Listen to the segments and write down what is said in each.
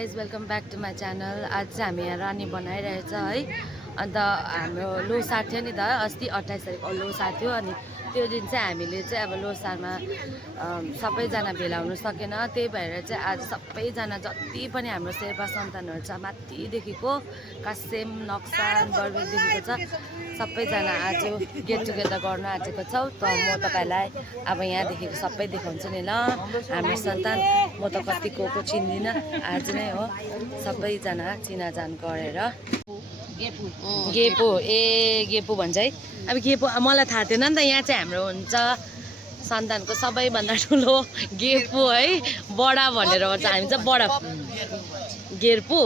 Guys welcome back to my channel. आज चाहिँ हामी यहाँ रानी बनाइरहेछ है। अन्त हाम्रो लोसार थियो नि त अस्ति 28 तारिक लोसार थियो। अनि त्यो दिन चाहिँ हामीले चाहिँ अब लोसारमा सबैजना भेला हुनु सकेन। त्यही भएर चाहिँ आज सबैजना जति पनि हाम्रो शेर्पा सन्तानहरू छ माथिदेखिको कासेम नक्सान बर्बेकदेखिको छ सबैजना आज गेट टुगेदर गर्न आँटेको छौँ। त म तपाईँलाई अब यहाँदेखिको सबै देखाउँछु नि ल। हाम्रो सन्तान म त कति को चिन्दिनँ, आज नै हो सबैजना चिनाजान गरेर। गेपो गेपो भन्छ है। अब गेपो मलाई थाहा थिएन नि त। यहाँ चाहिँ हाम्रो हुन्छ सन्तानको सबैभन्दा ठुलो गेपो है, बडा भनेर भन्छ। हामी चाहिँ बडा गेर्पो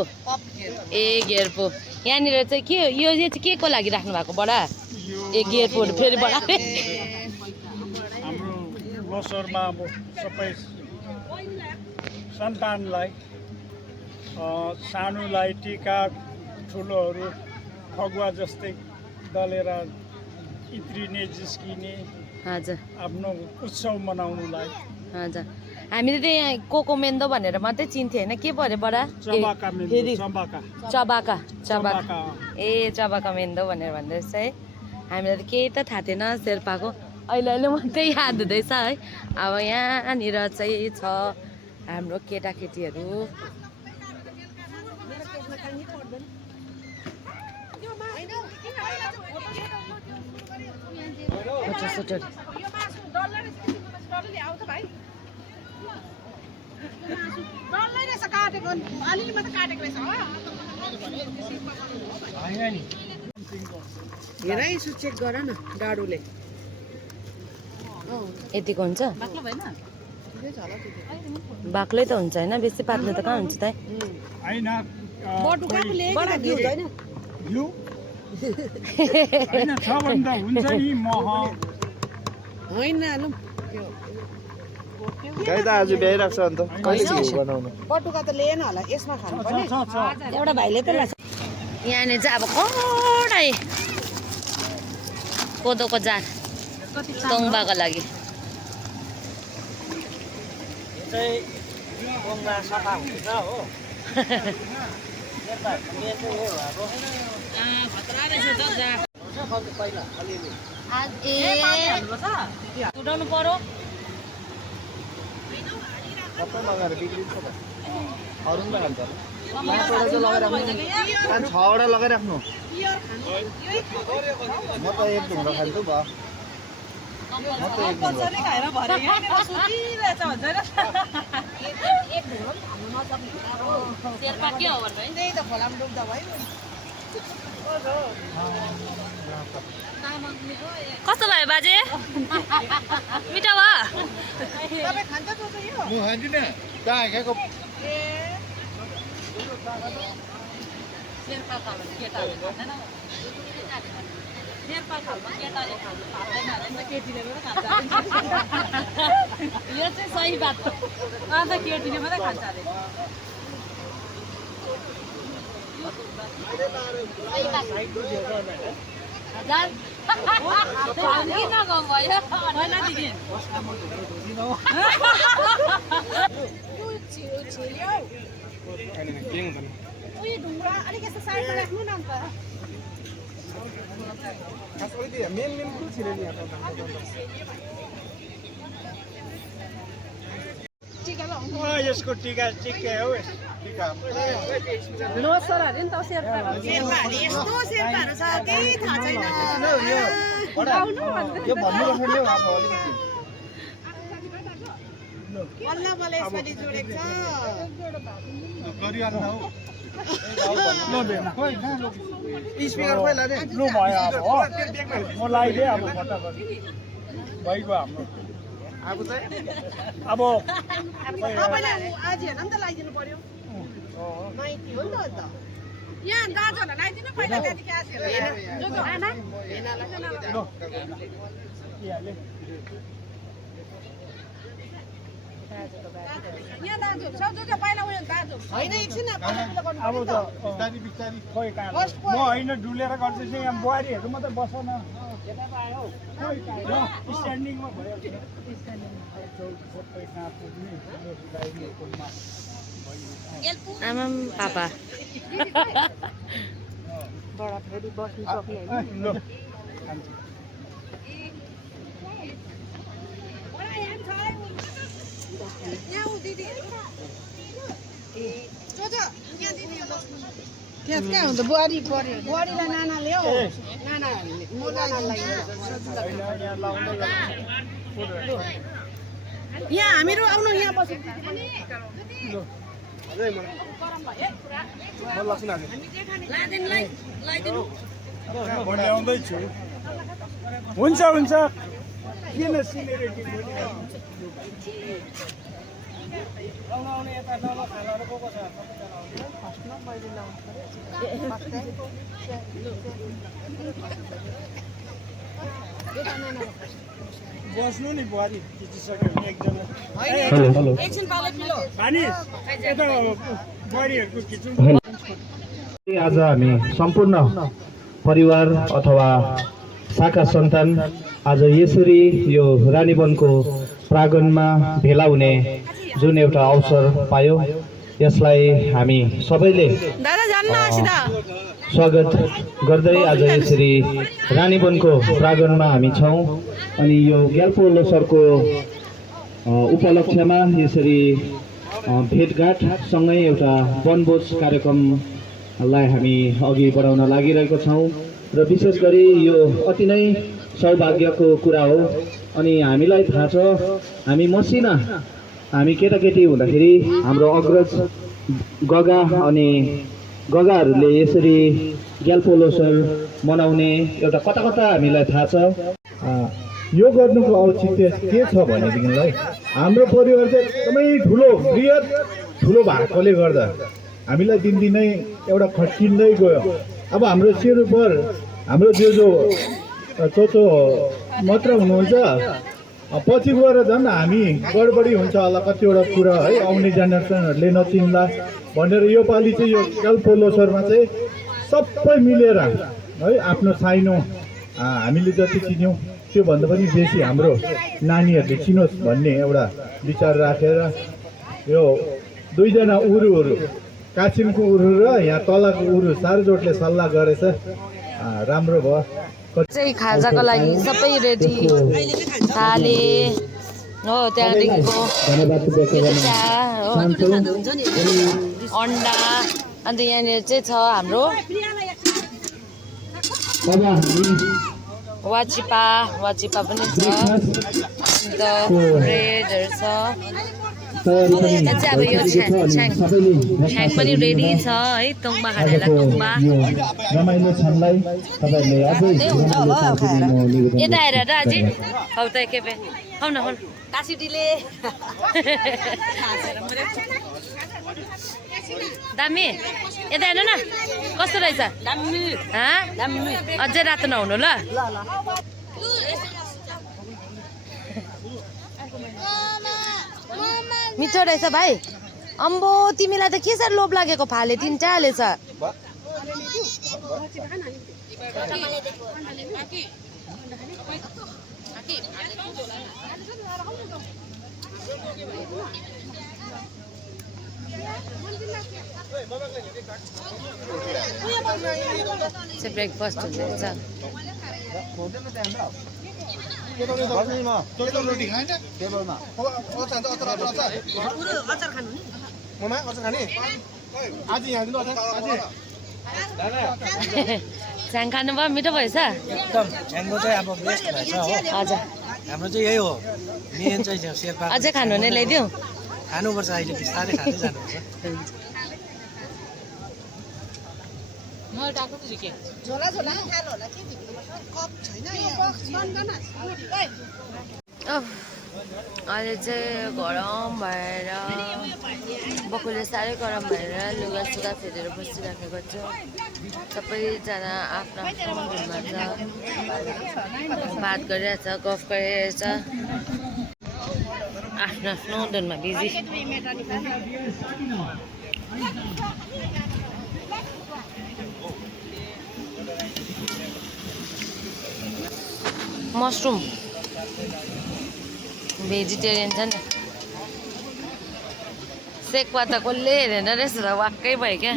गेर्पो। यहाँनिर चाहिँ के यो चाहिँ के को लागि राख्नु भएको बडा? गेर्पो फेरि बडा। हाम्रो लोसरमा अब सबै सन्तानलाई सानोलाई टिका, ठुलोहरू फगुवा जस्तै दलेर इत्रिने जिस्किने हजुर आफ्नो उत्सव मनाउनुलाई। हजुर हामीले त यहाँ कोकोमेन्दो भनेर मात्रै चिन्थ्यो होइन, के पऱ्यो बडा? चबाका मेन्दो, चबाका चबाका चबाका मेन्दो भनेर भन्दैछ है। हामीलाई त केही त थाहा थिएन शेर्पाको, अहिले अहिले मात्रै याद हुँदैछ है। अब यहाँनिर चाहिँ छ हाम्रो केटाकेटीहरू। हेरै यसो चेक गर न डाडुले यतिको हुन्छ, बाक्लै त हुन्छ होइन, बेसी पातलो त कहाँ हुन्छ त? होइन होइन सबभन्दा हुन्छ नि मह गाई त आज भ्याइरहेको छ अन्त कहिले बनाउनु? बटुका त लिएन होला, यसमा खानु पर्ने एउटा भाइले त यहाँनिर चाहिँ अब कडै कोदोको जार तोङ्बाको लागि उठाउनु पर्यो। सबै लगाएर बिग्रिन्छ त अरू पनि खान्छ होला। 6वटा लगाइराख्नु। म त एक ढुङ्गा खान्छु भयो। म त एक ढुङ्गा शेर्पा के हो भन्नु है? त्यही त खोलामा डुब्दा भयो। कस्तो भयो बाजे? मिठो भयो? तपाईँ खान्छ त यो? म खान्दिनँ कहाँ खाएको। शेर्पा खानु केटाले खाँदैन, शेर्पा खानु केटाले खानु खाँदैन अरे केटीले पनि खान्छ। यो चाहिँ सही बात हो। अन्त केटीले मात्रै खान्छ अरे। किन गम भयो? उयो ढुङ्गा अलिक यस्तो साइडमा राख्नु न अन्त। यसको टिका टिका हो। लोसर अरे नि त शेर्पा यस्तो शेर्पाहरू छ केही थाहा छैन। यो भन्नुपर्छ नि अब अलिकति बल्ल बल्ल यसपालि जोडेको छ। गरिहाल्नु हौ। स्पिकर खोइ लाने लु भयो अब हो। म लगाइदिएँ अब फटाफट भइगयो हाम्रो। अब चाहिँ अब तपाईँलाई आज हेर्न नि त लगाइदिनु पर्यो। माइती हो नि त अन्त यहाँ दाजुहरूलाई लगाइदिनु पहिला त्यहाँदेखि आज यहाँ दाजुहरू छ जो पहिला उयो दाजु होइन एकछिन अब त खोइ कहाँ म होइन डुलेर गर्दैछु। यहाँ बुहारीहरू मात्रै बस न। स्ट्यान्डिङमा भयो। आमाम पापा बडा फेरि बस्नु सक्ने ल खान्छ क्या हुन्छ बुहारी पर्यो बुहारीलाई नानाले हौ नाना म नानालाई यहाँ लाउँदै यहाँ हामीहरू आउनु यहाँ बस्नु ल्याउँदैछु हुन्छ हुन्छ किन सिनेरिटी आउने यता खानाहरू को छ बस्नु नि बुहारी खिचिसक्यो भने एकजना एकछिन पाले पिलो मानिस यता बुहारीहरूको खिचौँ आज हामी सम्पूर्ण परिवार अथवा शाखा सन्तान आज यसरी यो रानीवनको प्राङ्गणमा भेला हुने जुन एउटा अवसर पायो यसलाई हामी सबैले दादा जान्न आसिदा स्वागत गर्दै आज यसरी रानीवनको प्राङ्गणमा हामी छौँ अनि यो ग्याल्पो लोसरको उपलक्ष्यमा यसरी भेटघाटसँगै एउटा वनभोज कार्यक्रमलाई हामी अघि बढाउन लागिरहेको छौँ र विशेष गरी यो अति नै सौभाग्यको कुरा हो अनि हामीलाई थाहा छ हामी मसिना हामी केटाकेटी हुँदाखेरि हाम्रो अग्रज गगा अनि गगाहरूले यसरी ग्याल्पो लोसर मनाउने एउटा कता कता हामीलाई थाहा छ यो गर्नुको औचित्य के छ भनेदेखिलाई हाम्रो परिवार चाहिँ एकदमै ठुलो बृहत ठुलो भएकोले गर्दा हामीलाई दिनदिनै एउटा खट्किँदै गयो अब हाम्रो सिरुपर हाम्रो जो चोचो मात्र हुनुहुन्छ पछि गएर झन् हामी गडबडी हुन्छ होला कतिवटा कुरा है आउने जेनेरेसनहरूले नचिन्ला भनेर यो पालि चाहिँ यो ग्याल्पो लोसरमा चाहिँ सबै मिलेर है आफ्नो साइनो हामीले जति चिन्यौँ त्योभन्दा पनि बेसी हाम्रो नानीहरूले चिनोस् भन्ने एउटा विचार राखेर यो दुईजना उरुहरू काछिमको उरु र यहाँ तलको उरु सारजोटले सल्लाह गरेछ राम्रो भयो चाहिँ खाजाको लागि सबै रेडी थाले हो त्यहाँदेखिको चिया हो अन्डा अन्त यहाँनिर चाहिँ छ हाम्रो वाचिपा पनि छ अन्त ब्रेडहरू छ यहाँ चाहिँ अब यो छ्याङ पनि रेडी छ है तोङबा खानालाई तोङबा रमाइलो क्षणलाई तपाईहरुले अझै यता हेर र अझै हौ त के हौ न कासिटीले दामी यता हेर्नु न कस्तो रहेछ अझै रातो नहुनु ल मिठो रहेछ भाइ अम्बो तिमीलाई त के साह्रो लोभ लागेको फाले तिनवटा हालेछ ब्रेकफास्ट हुँदैछ छ्याङ खानुभयो मिठो भएछ एकदम छ्याङको चाहिँ अब बेस्ट भएछ हो हजुर हाम्रो चाहिँ यही हो मेन चाहिँ शेर्पा अझै खानु हुने ल्याइदिउँ खानुपर्छ अहिले बिस्तारै खाँदै जानुपर्छ झोला झोला खानु होला के कप छैन अहिले चाहिँ गरम भएर बकुले साह्रै गरम भएर लुगा सुगा फेरेर बसिराखेको छु सबैजना आफ्नो आफ्नो धुनमा छ बात गरिरहेछ गफ गरिरहेछ आफ्नो आफ्नो धुनमा बिजी मसरुम भेजिटेरियन छ नि सेक्वा त कसले हेरेन रहेछ र वाक्कै भयो क्या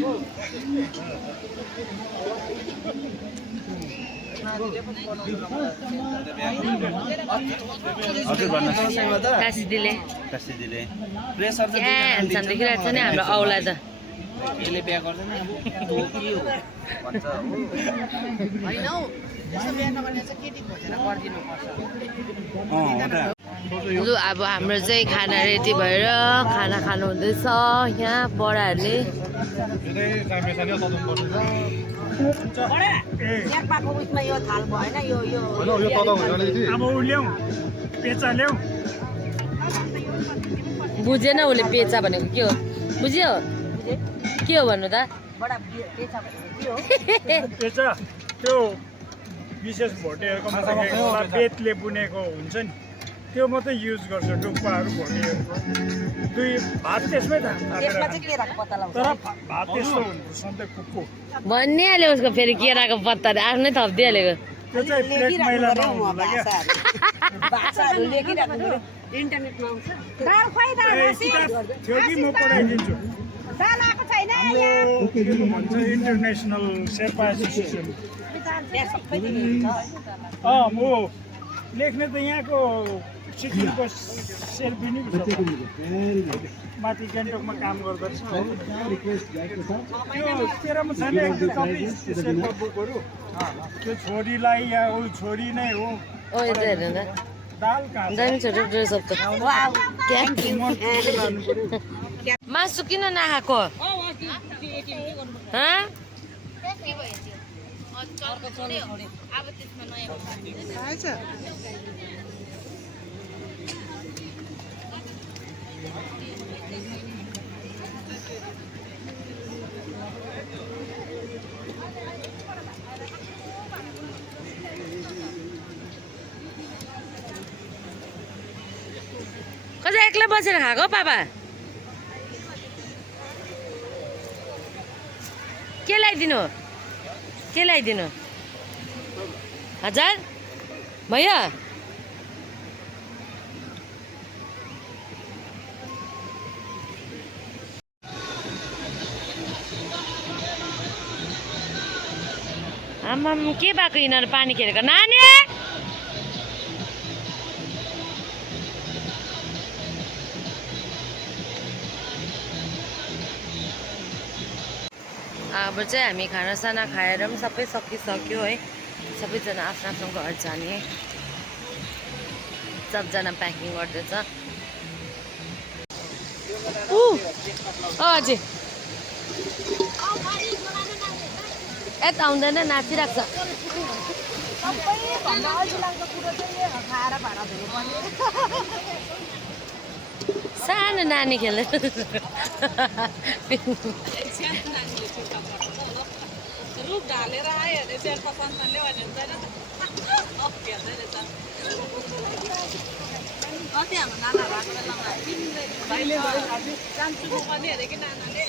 काशीदिले क्या ह्यान्डसम देखिरहेको छ नि हाम्रो औला त यसले बिहा गर्दैन तँ के हो भन्छ होइन हौ यस्तो बिहा नगर्ने चाहिँ केटी खोजेर गरिदिनुपर्छ लु अब हाम्रो चाहिँ खाना रेडी भएर खाना खानु हुँदैछ यहाँ बडाहरूले शेर्पाको उयसमा यो थाल भएन यो अब उ ल्याऊ पेचा ल्याऊ बुझेन उसले पेचा भनेको के हो बुझ्यो के हो भन्नु त बडा पेचा भनेको के हो पेचा त्यो विशेष भोटेहरूको मात्रै बेतले बुनेको हुन्छ नि त्यो मात्रै युज गर्छ डुक्पाहरू भोटेहरूको दुई भात त्यसमै त्यसमा चाहिँ केराको पत्ता लाउँछ तर भात त्यस्तो हुन्छ सधैँ कुक्कु भनिहाल्यो उसको फेरि केराको पत्ताले आफ्नै थपिदिइहालेको त्यो चाहिँ प्लेट मैला नहुँला क्या भाषाहरू लेखिराख्नु पर्यो इन्टरनेटमा आउँछ दाल खुवाइ दाल थियो कि म पढाइदिन्छु दाल आएको छैन हाम्रो के भन्छ इन्टरनेसनल शेर्पा एसोसिएसन म लेख्ने त यहाँको सिक्किमको सेल्फी नै माथि गान्तोकमा काम गर्दछ त्यो तेरामा छैन कपी शेर्पा बुकहरू त्यो छोरीलाई या ऊ छोरी नै हो ओ यता हेर्नु न दाल कहाँ दामी छोटो ड्रेस अप त मासु किन नखाएको कतै एक्लै बसेर खाएको पापा के ल्याइदिनु हजार भैया आमा के भएको यिनीहरू पानी खेलेको नानी अब चाहिँ हामी खानासाना खाएर पनि सबै सकिसक्यो है सबैजना आफ्नो आफ्नो घर जाने सबजना प्याकिङ गर्दैछ अझै यता आउँदैन नाचिरहेको छ सबैभन्दा अल्छी लाग्दो कुरो चाहिँ खाएर भाँडा धुनुपर्ने सानो नानी खेल्दै रुख ढालेर आयो भने शेर्पा सन्तानले भने हुँदैन अस्ति हाम्रो नाना भएको बेलामा जान्छु पनि अरे कि नानाले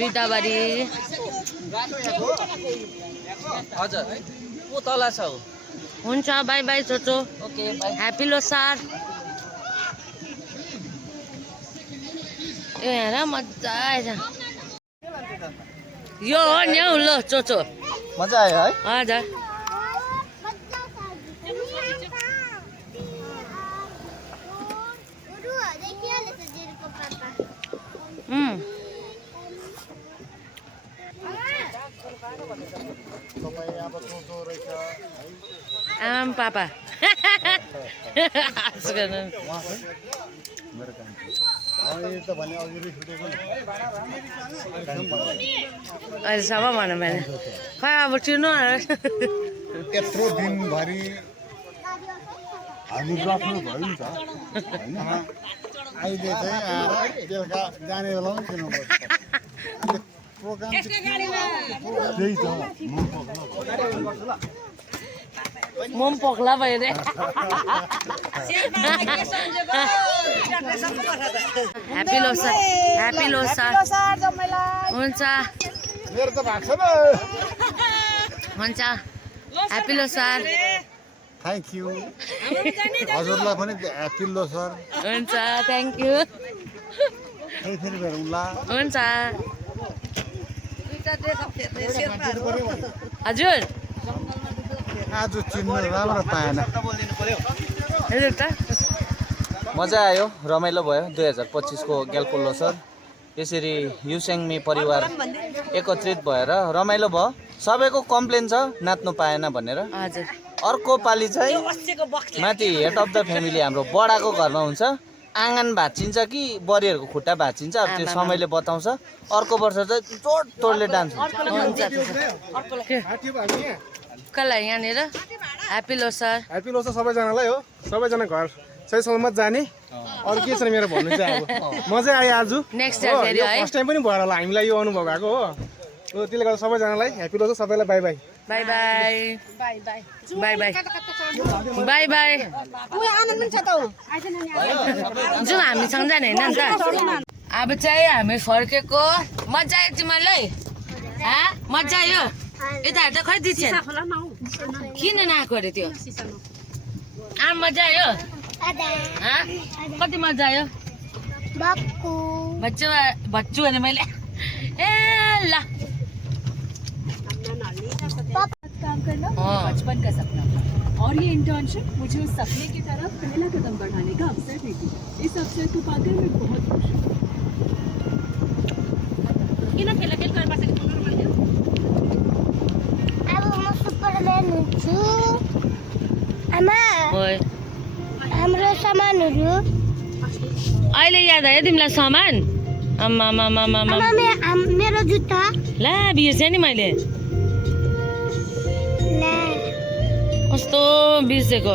बिदाबारी हजुर ऊ तल छ हुन्छ बाई बाई सोचो ओके बाई ह्याप्पी लोसार ए हेर मजा आएछ यो हो नि हौ ल चोचो मजा आयो है हजुर आम पापा अहिलेसम्म भनौँ भने खै अब चिर्नु यत्रो दिनभरि हामी बस्नु भयो नि त होइन अहिले चाहिँ आएर बेलुका जाने बेला पनि किन्नुपर्छ प्रोग्राम त्यही त मोम पोख्ला भयो रे ह्याप्पी लोसार ह्याप्पी लोसार हुन्छ मेरो त भएको छ हुन्छ ह्याप्पी लोसार थ्याङ्क यू हजुरलाई पनि ह्याप्पी लोसर हुन्छ थ्याङ्क यू फेरि भेटौँला हुन्छ हजुर आज चिन्नु राम्रो पाएन हजुर त मजा आयो रमाइलो भयो 2025 को ग्याल्पो लोसर यसरी युसेङमी परिवार एकत्रित भएर रमाइलो भयो सबैको कम्प्लेन छ नाच्नु पाएन भनेर हजुर अर्को पालि चाहिँ माथि हेड अफ द फ्यामिली हाम्रो बडाको घरमा हुन्छ आँगन भाँचिन्छ कि बरीहरूको खुट्टा भाँचिन्छ अब त्यो समयले बताउँछ अर्को वर्ष चाहिँ जोड तोडले डान्स हुन्छ कसलाई यहाँनिर ह्याप्पी लोसर ह्याप्पी लोसर सबैजनालाई हो सबैजना घर सही सलामत जाने अरू के छ मेरो भन्नु चाहिँ अब मजै आयो आज नेक्स्ट टाइम फेरि है फर्स्ट टाइम पनि भएर होला हामीलाई यो अनुभव भएको हो त्यसले गर्दा सबैजनालाई ह्याप्पी लोसर सबैलाई by by by by by by by by जाउँ हामीसँग जाने होइन नि त अब चाहिँ हामी फर्केको मजा आयो तिमीलाई मजा आयो यता हेर्दा खै दिन्छ किन नआएको अरे त्यो मजा आयो कति मजा आयो भच्चु भने मैले ए ल काम करना बचपन का सपना था और ये इंटर्नशिप मुझे उस सपने की तरफ पहला कदम बढ़ाने का अवसर देती है इस अवसर को पाकर मैं बहुत खुश हूँ अब म सुपरम्यान हुन्छु आमा हाम्रो सामानहरू अहिले याद आयो तिमीलाई सामान मेरो जुत्ता ला बिर्सेँ नि मैले कस्तो बिर्सेको